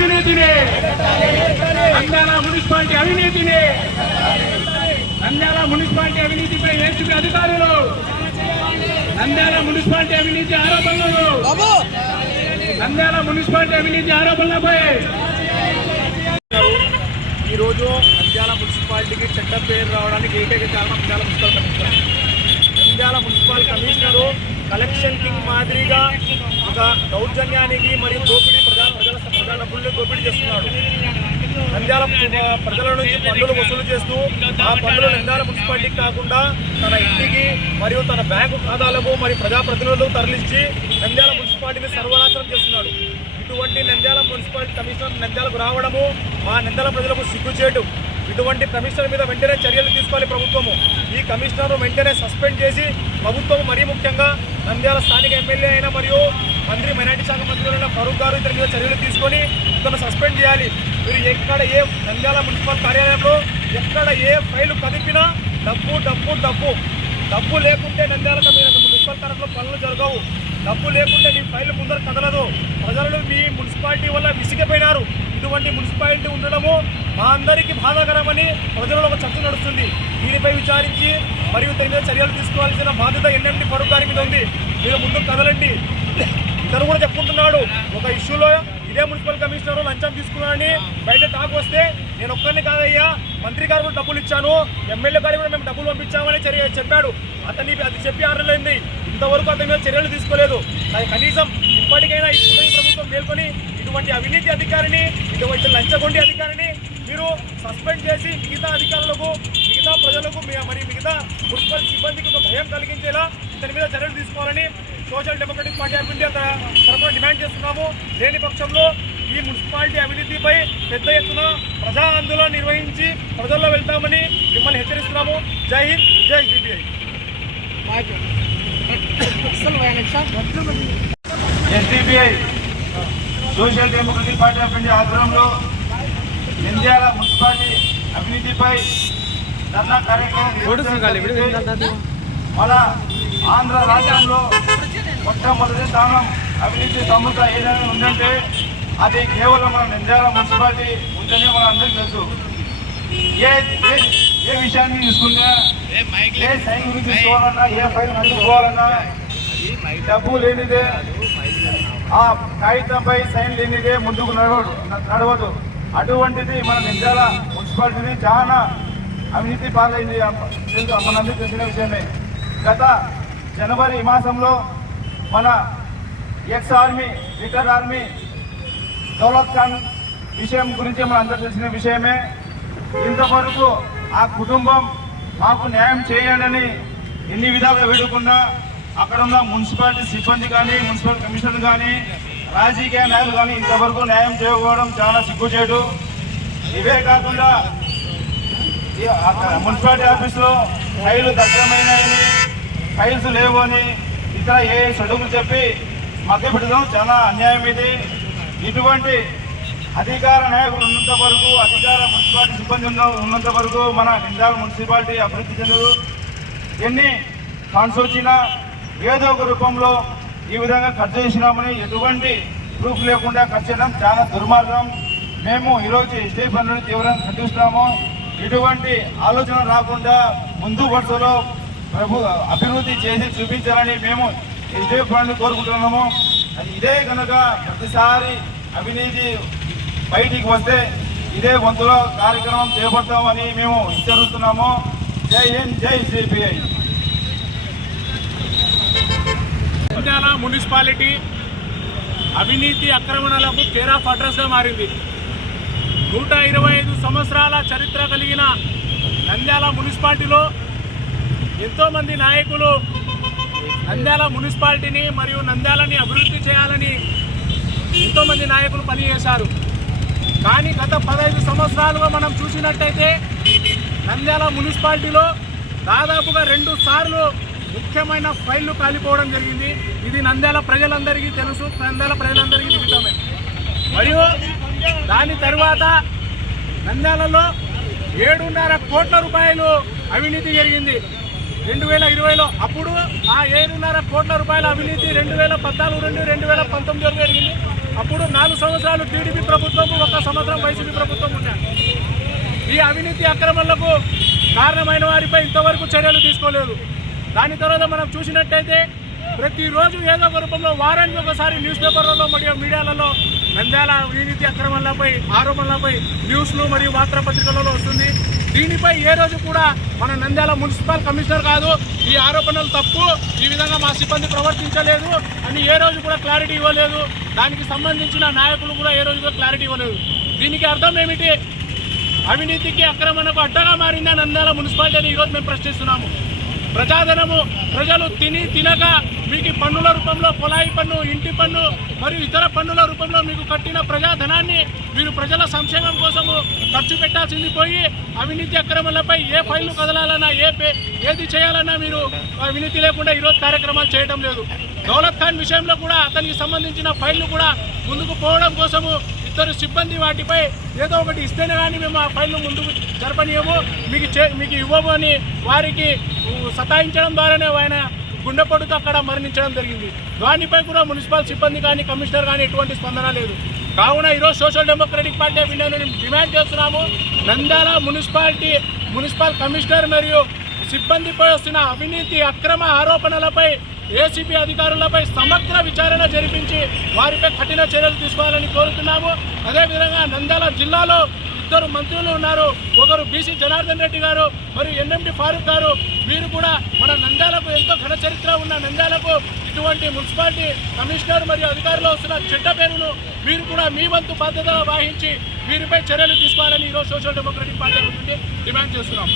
అవినీతిని, నంద్యాల మున్సిపాలిటీ అవినీతిని, నంద్యాల మున్సిపాలిటీ అవినీతిపై ఏసీబీ అధికారులు, నంద్యాల మున్సిపాలిటీ అవినీతి ఆరోపణలు, నంద్యాల మున్సిపాలిటీ అవినీతి ఆరోపణలపై ఈరోజు నంద్యాల మున్సిపాలిటీకి చెడ్డ పేరు రావడానికి ఏకైక కారణం Nandyal municipal commissioner. Nandyal municipal commissioner collection king మాదిరిగా ఒక దౌర్జన్యానికి మరియు దోపిడీ ప్రజా డబ్బుల్ని దోపిడీ చేస్తున్నాడు. నంద్యాల ప్రజల నుంచి పన్నులు వసూలు చేస్తూ ఆ పన్నులు నంద్యాల మున్సిపాలిటీకి కాకుండా తన ఇంటికి మరియు తన బ్యాంకు ఖాతాలకు మరియు ప్రజాప్రతినిధులకు తరలించి నంద్యాల మున్సిపాలిటీని సర్వనాశనం చేస్తున్నాడు. ఇటువంటి నంద్యాల మున్సిపాలిటీ కమిషనర్ నంద్యాలకు రావడము మా నంద్యాల ప్రజలకు సిగ్గుచేటు. ఇటువంటి కమిషనర్ మీద వెంటనే చర్యలు తీసుకోవాలి ప్రభుత్వము. ఈ కమిషనర్ వెంటనే సస్పెండ్ చేసి ప్రభుత్వం మరీ ముఖ్యంగా నంద్యాల స్థానిక ఎమ్మెల్యే అయిన మరియు మంత్రి మైనార్టీ శాఖ మంత్రులైన ఫరూక్ గారు ఇతని మీద చర్యలు తీసుకొని ఇతను సస్పెండ్ చేయాలి. మీరు ఎక్కడ ఏ నంద్యాల మున్సిపల్ కార్యాలయంలో ఎక్కడ ఏ ఫైలు కదిపినా డబ్బు డబ్బు డబ్బు డబ్బు లేకుంటే నంద్యాల మున్సిపల్ తరఫులో పనులు జరగవు. డబ్బు లేకుంటే మీ ఫైల్ ముందర కదలదు. ప్రజలు మీ మున్సిపాలిటీ వల్ల విసిగిపోయినారు. ఇటువంటి మున్సిపాలిటీ ఉండడము మా అందరికీ బాధాకరమని ప్రజలలో ఒక చర్చ నడుస్తుంది. దీనిపై విచారించి మరియు దీని మీద చర్యలు తీసుకోవాల్సిన బాధ్యత ఎన్ఎండి ఫరూక్ గారి మీద ఉంది. మీరు ముందుకు కదలండి. ఇతను కూడా చెప్పుకుంటున్నాడు ఒక ఇష్యూలో ఇదే మున్సిపల్ కమిషనర్ లంచం తీసుకున్నాడని బయట టాక్ వస్తే నేను ఒక్కరిని కాదయ్యా మంత్రి గారు కూడా డబ్బులు ఇచ్చాను, ఎమ్మెల్యే గారు కూడా మేము డబ్బులు పంపించామని చెప్పాడు. అతన్ని అది చెప్పి 6 నెలలైంది. ఇంతవరకు అతని మీద చర్యలు తీసుకోలేదు. కనీసం ఇప్పటికైనా ఇప్పుడు ఈ ప్రభుత్వం మేల్కొని ఇటువంటి అవినీతి అధికారిని, ఇటువంటి లంచగొండి అధికారిని మీరు సస్పెండ్ చేసి మిగతా అధికారులకు, మిగతా ప్రజలకు మరియు మిగతా మున్సిపల్ సిబ్బందికి ఒక భయం కలిగించేలా ఇతని మీద చర్యలు తీసుకోవాలని social democratic party of India తరఫున డిమాండ్ చేస్తున్నాము. లేని పక్షంలో ఈ మున్సిపాలిటీ అవినీతిపై పెద్ద ఎత్తున ప్రజా ఆందోళన నిర్వహించి ప్రజల్లో వెళ్తామని మిమ్మల్ని హెచ్చరిస్తున్నాము. జై హింద్, జై CPI. SDPI social democratic party of India ఆధ్వర్యంలో నంద్యాల మున్సిపాలిటీ అవినీతిపై ధర్నా కార్యక్రమం. మన ఆంధ్ర రాష్ట్రంలో మొట్టమొదటి స్థానం అవినీతి సముద్ర ఏదైనా ఉందంటే అది కేవలం మన నంద్యాల మున్సిపాలిటీ ఉందని మన అందరికీ తెలుసు. ఏ విషయాన్ని తీసుకున్నా, ఏ సైన్ గురించి తీసుకోవాలన్నా, ఏ ఫైల్ అందుకోవాలన్నా డబ్బు లేనిదే, ఆ కాగితంపై సైన్ లేనిదే ముందుకు నడవదు. అటువంటిది మన నంద్యాల మున్సిపాలిటీని చాలా అవినీతి పాలైంది. మనందరికీ తెలిసిన విషయమే. గత జనవరి మాసంలో మన ex army, retired army Daulat Khan విషయం గురించి మన అందరూ తెలిసిన విషయమే. ఇంతవరకు ఆ కుటుంబం మాకు న్యాయం చేయాలని ఎన్ని విధాలుగా వేడుకున్నా అక్కడ ఉన్న మున్సిపాలిటీ సిబ్బంది కానీ, మున్సిపల్ కమిషనర్ కానీ, రాజకీయ నాయకులు కానీ ఇంతవరకు న్యాయం చేయకపోవడం చాలా సిగ్గుచేటు. ఇవే కాకుండా మున్సిపాలిటీ ఆఫీసులో ఫైలు దగ్ధమైనాయని, ఫైల్స్ లేవు అని ఇతర ఏ షెడ్యూల్ చెప్పి మధ్యపెట్టడం చాలా అన్యాయం. ఇది ఇటువంటి అధికార నాయకులు ఉన్నంత వరకు, అధికార మున్సిపాలిటీ సిబ్బంది ఉన్నంత వరకు మన నంద్యాల మున్సిపాలిటీ అభివృద్ధి చెందదు. ఎన్ని ఫండ్స్ వచ్చినా ఏదో ఒక రూపంలో ఈ విధంగా ఖర్చు చేసినామని ఎటువంటి ప్రూఫ్ లేకుండా ఖర్చు చేయడం చాలా దుర్మార్గం. మేము ఈరోజు ఎస్టేట్ పనులను తీవ్రంగా ఖండిస్తున్నాము. ఇటువంటి ఆలోచన రాకుండా ముందు వరుసలో అభివృద్ధి చేసి చూపించాలని మేము ఎస్టేట్ పనులు కోరుకుంటున్నాము. ఇదే కనుక ప్రతిసారి అవినీతి బయటికి వస్తే ఇదే వంతులో కార్యక్రమం చేపడతామని మేము హెచ్చరిస్తున్నాము. జై హింద్, జై సిపిఐ. నంద్యాల మున్సిపాలిటీ అవినీతి అక్రమణలకు కేర్ ఆఫ్ అడ్రస్గా మారింది. 125 సంవత్సరాల చరిత్ర కలిగిన నంద్యాల మున్సిపాలిటీలో ఎంతోమంది నాయకులు నంద్యాల మున్సిపాలిటీని మరియు నంద్యాలని అభివృద్ధి చేయాలని ఎంతోమంది నాయకులు పనిచేశారు. కానీ గత 15 సంవత్సరాలుగా మనం చూసినట్టయితే నంద్యాల మున్సిపాలిటీలో దాదాపుగా 2 సార్లు ముఖ్యమైన ఫైళ్లు కాలిపోవడం జరిగింది. ఇది నంద్యాల ప్రజలందరికీ తెలుసు, నంద్యాల ప్రజలందరికీ నిమిత్తమే. మరియు దాని తర్వాత నంద్యాలలో 7.5 కోట్ల రూపాయలు అవినీతి జరిగింది. 2020లో. అప్పుడు ఆ 7.5 కోట్ల రూపాయల అవినీతి 2014 నుండి 2019 వరకు జరిగింది. అప్పుడు 4 సంవత్సరాలు టీడీపీ ప్రభుత్వం, 1 సంవత్సరం వైసీపీ ప్రభుత్వం ఉన్నాయి. ఈ అవినీతి అక్రమాలకు కారణమైన వారిపై ఇంతవరకు చర్యలు తీసుకోలేదు. దాని తర్వాత మనం చూసినట్టయితే ప్రతిరోజు ఏదో ఒక రూపంలో వారానికి ఒకసారి న్యూస్ పేపర్లలో మరియు మీడియాలలో నంద్యాల అవినీతి అక్రమాలపై, ఆరోపణలపై న్యూస్లు మరియు వార్తాపత్రికలలో వస్తుంది. దీనిపై ఏ రోజు కూడా మన నంద్యాల మున్సిపల్ కమిషనర్ కాదు ఈ ఆరోపణలు తప్పు, ఈ విధంగా మా సిబ్బంది ప్రవర్తించలేదు అని ఏ రోజు కూడా క్లారిటీ ఇవ్వలేదు. దానికి సంబంధించిన నాయకులు కూడా ఏ రోజు కూడా క్లారిటీ ఇవ్వలేదు. దీనికి అర్థం ఏమిటి? అవినీతికి అక్రమణకు అడ్డగా మారిందా నంద్యాల మున్సిపాలిటీ అని ఈరోజు మేము ప్రశ్నిస్తున్నాము. ప్రజాధనము ప్రజలు తినక మీకు పన్నుల రూపంలో కొలాయి పన్ను, ఇంటి పన్ను మరియు ఇతర పన్నుల రూపంలో మీకు కట్టిన ప్రజాధనాన్ని మీరు ప్రజల సంక్షేమం కోసము ఖర్చు పెట్టాల్సింది పోయి అవినీతి అక్రమాలపై ఏ ఫైళ్లు కదలాలన్నా ఏది చేయాలన్నా మీరు అవినీతి లేకుండా ఈరోజు కార్యక్రమాలు చేయడం లేదు. దౌలత్ ఖాన్ విషయంలో కూడా అతనికి సంబంధించిన ఫైళ్లు కూడా ముందుకు పోవడం కోసము ఇద్దరు సిబ్బంది వాటిపై ఏదో ఒకటి ఇస్తేనే కానీ మేము ఆ ఫైల్ను ముందుకు జరపనీయము, మీకు ఇవ్వము అని వారికి సతాయించడం ద్వారానే ఆయన గుండెపోటుతో అక్కడ మరణించడం జరిగింది. దానిపై కూడా మున్సిపల్ సిబ్బంది కానీ కమిషనర్ కానీ ఎటువంటి స్పందన లేదు. కావున ఈరోజు social democratic party of India demand చేస్తున్నాము. నంద్యాల మున్సిపల్ కమిషనర్ మరియు సిబ్బందిపై వస్తున్న అవినీతి అక్రమ ఆరోపణలపై ఏసీబీ అధికారులపై సమగ్ర విచారణ జరిపించి వారిపై కఠిన చర్యలు తీసుకోవాలని కోరుతున్నాము. అదేవిధంగా నంద్యాల జిల్లాలో 2 మంత్రులు ఉన్నారు. ఒకరు బీసీ జనార్దన్ రెడ్డి గారు మరియు ఎన్ఎండి ఫారూక్ గారు. వీరు కూడా మన నంద్యాలకు ఎంతో ఘన చరిత్ర ఉన్న నంద్యాలకు ఇటువంటి మున్సిపాలిటీ కమిషనర్ మరియు అధికారులు వస్తున్న చెడ్డ పేరును వీరు కూడా మీ వంతు బాధ్యతగా వహించి వీరిపై చర్యలు తీసుకోవాలని ఈరోజు సోషల్ డెమోక్రటిక్ పార్టీ నుండి డిమాండ్ చేస్తున్నాం.